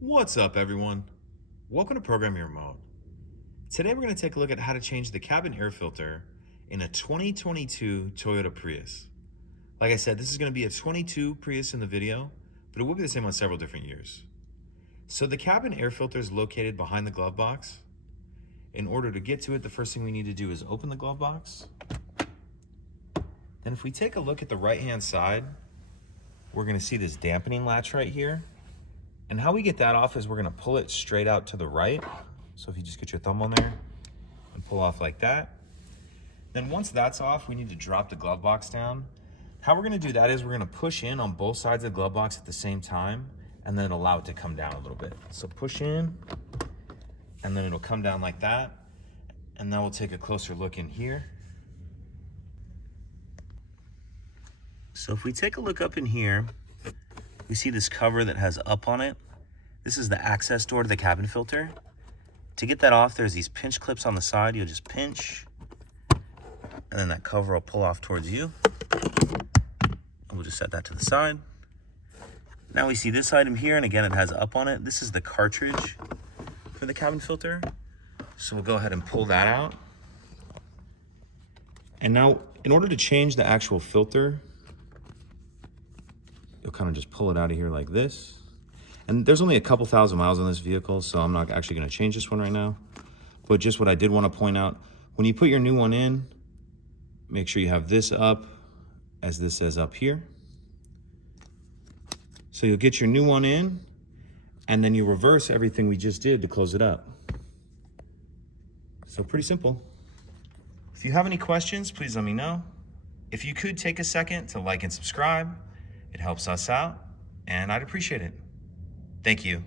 What's up, everyone? Welcome to Program Your Remote. Today we're going to take a look at how to change the cabin air filter in a 2022 Toyota Prius. Like I said, this is going to be a 22 Prius in the video, but it will be the same on several different years. So the cabin air filter is located behind the glove box. In order to get to it, the first thing we need to do is open the glove box. Then if we take a look at the right-hand side, we're going to see this dampening latch right here. And how we get that off is we're gonna pull it straight out to the right. So if you just get your thumb on there and pull off like that. Then once that's off, we need to drop the glove box down. How we're gonna do that is we're gonna push in on both sides of the glove box at the same time and then allow it to come down a little bit. So push in and then it'll come down like that. And then we'll take a closer look in here. So if we take a look up in here, we see this cover that has up on it. This is the access door to the cabin filter. To get that off, there's these pinch clips on the side. You'll just pinch, and then that cover will pull off towards you. We'll just set that to the side. Now we see this item here, and again, it has up on it. This is the cartridge for the cabin filter. So we'll go ahead and pull that out. And now, in order to change the actual filter, you'll kind of just pull it out of here like this. And there's only a couple thousand miles on this vehicle, so I'm not actually going to change this one right now. But just what I did want to point out, when you put your new one in, make sure you have this up as this says up here. So you'll get your new one in, and then you reverse everything we just did to close it up. So pretty simple. If you have any questions, please let me know. If you could take a second to like and subscribe, it helps us out, and I'd appreciate it. Thank you.